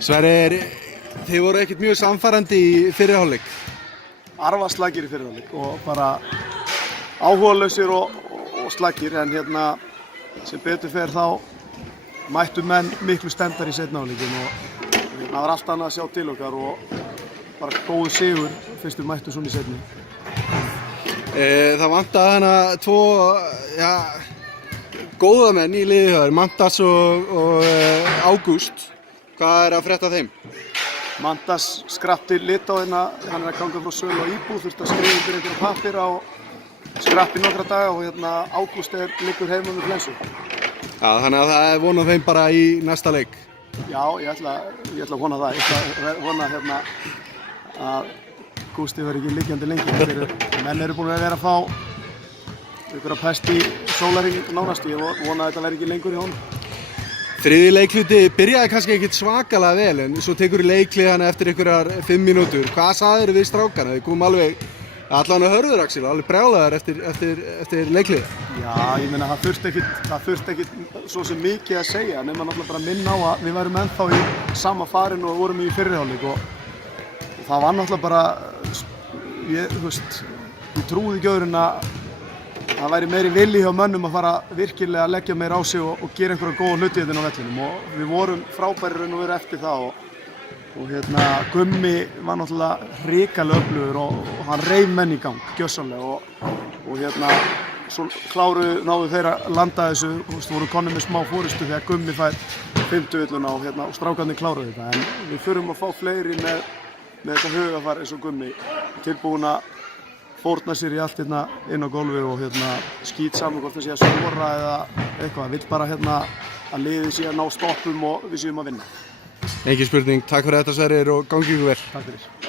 Sverrir, þið voru ekkert mjög samfærandi í fyrri hálfleik. Arfaslagir í fyrri hálfleik og bara áhugalausir og slagir, en sem betur fer þá mættu menn miklu stemmdar í seinni hálfleikinn og það var allt annað að sjá til okkar og bara góður sigur fyrst við mættum svona í seinni. Það vantaði hana tvo góða menn í liðið hjá þér, Mantas og Ágúst. Hvað að frétta af þeim? Mantas skrappti Litáina, hann að ganga frá sölu á íbúð, þurfti að skrifa undir einhverja pappíra og skrappi nokkra daga og Ágúst liggur heima með flensu. Já, þannig að það er von á þeim bara í næsta leik. Já, ég ætla að vona það. Ég ætla að vona að Gústi verði ekki liggjandi lengi. Menn eru búin að vera að fá einhverja pest í sólarhring nánast. Ég vona að þetta verði ekki lengur í honum. Þriðji leikluti byrjaði kannski ekkert svakalega vel, en svo tekur í leiklið hann eftir einhverjar 5 mínútur. Hvað sagðir við strákana? Þið komum alveg allan að hörður, Axel, alveg brjálaðar eftir leiklið. Já, ég meina það þurfti ekkert svo sem mikið að segja, nema náttúrulega bara minna á að við værum ennþá í sama farinu og vorum í fyrri hálfleik og það var náttúrulega bara, ég trúði ekki öðru en að það væri meiri vilji hjá mönnum að fara virkilega að leggja meira á sig og gera einhverja góða hluti hérna á vellinum og við vorum frábærir raun og veru eftir það og Gummi var náttúrulega hrikalega öflugur og hann reif menn í gang, gjörsamlega og svo náðu þeir að landa þessu, voru konur með smá fórystu þegar Gummi fær 50 villuna og strákarnir kláruðu þetta, en við þurfum að fá fleiri með þetta hugafar eins og Gummi, tilbúin að fórna sér í allt inn á gólfi og skít saman hvort það sé að skora eða eitthvað, vill bara að liðið sé að ná stoppum og við séum að vinna. Engin spurning, takk fyrir þetta Sverrir og gangi ykkur vel. Takk fyrir.